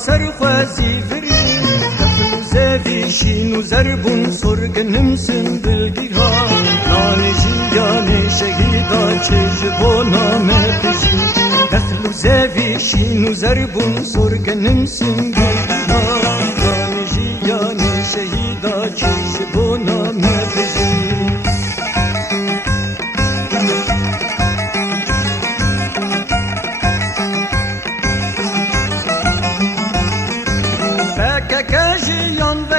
بسر خوزی بری دفل زوی شین و زربون سرگنم سندل ها نال جیان شهیدا چجبو نامه بزی دفل زوی شین و زربون سرگنم سندل ها نال جیان شهیدا چجبو نامه بزی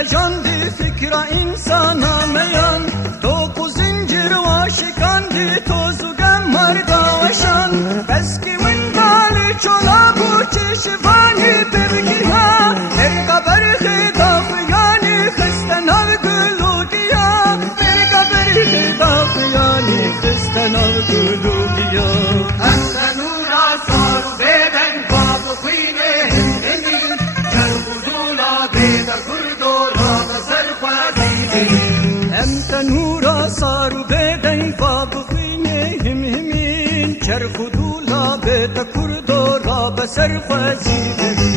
جاندی فکر انسان میان تو زنجیر و شکاندی تو زوگم مرداشان بس که من بالی چولا بو چشوانی ببگی ها برگبر خدا خیانی خستن ها گلوگیا برگبر خدا خیانی خستن ها گلوگیا اصلا نورا سارو بیدن باب خوینه هنین چرخوزولا بیدن تنورا صاروا بيدين فابخيني هم همين شرخ دولا بيت كردورا بسر خوزي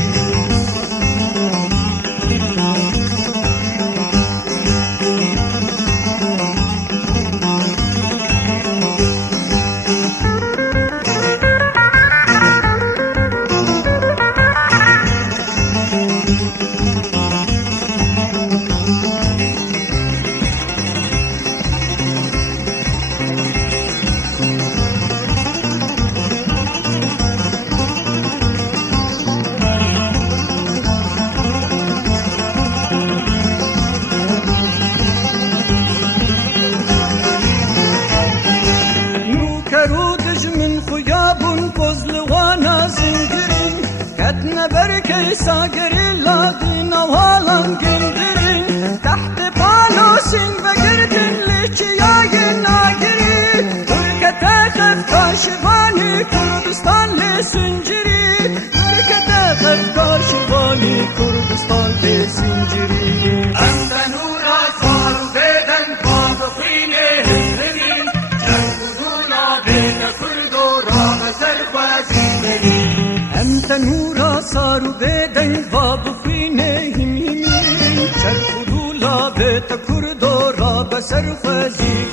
بركي ساقر لادين والان قندرين تحت بالوسين بقردن لشياي ناقرين تركة خف كاشفاني كردستان لسنجري تركة خف كاشفاني كردستان لسنجري أنت نورا صاروا بيدن فابخيني هنين جرقدونا بين كردورا بسر خوزي أنت نورا صاروا بيدين فابخيني هم همين شرق دولا بيت كردورا بسر خوزي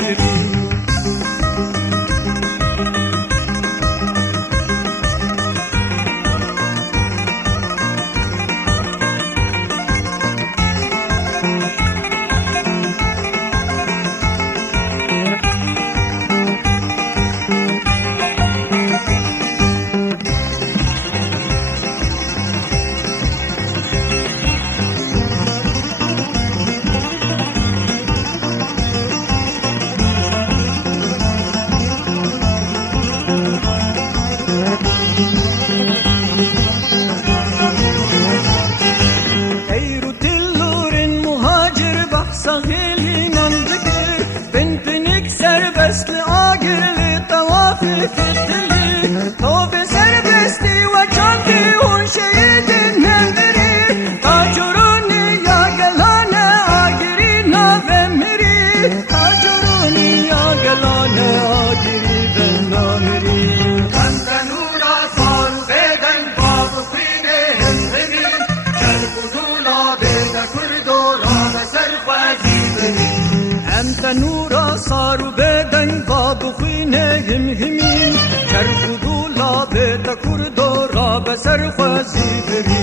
serbest agirli tavafi fitili Tofi serbesti ve çanti un şehidin nevdiri Tacuruni ya gelane agirina ve miri Tacuruni ya gelane agiri ve namiri Kandanura saru beden babu fine hemrini Çerkudula beda kurdora ve serfazibeni تنورا صاروا بيدين فابخيني هم همين شرخ دولا بيت كردورا بسر خوزي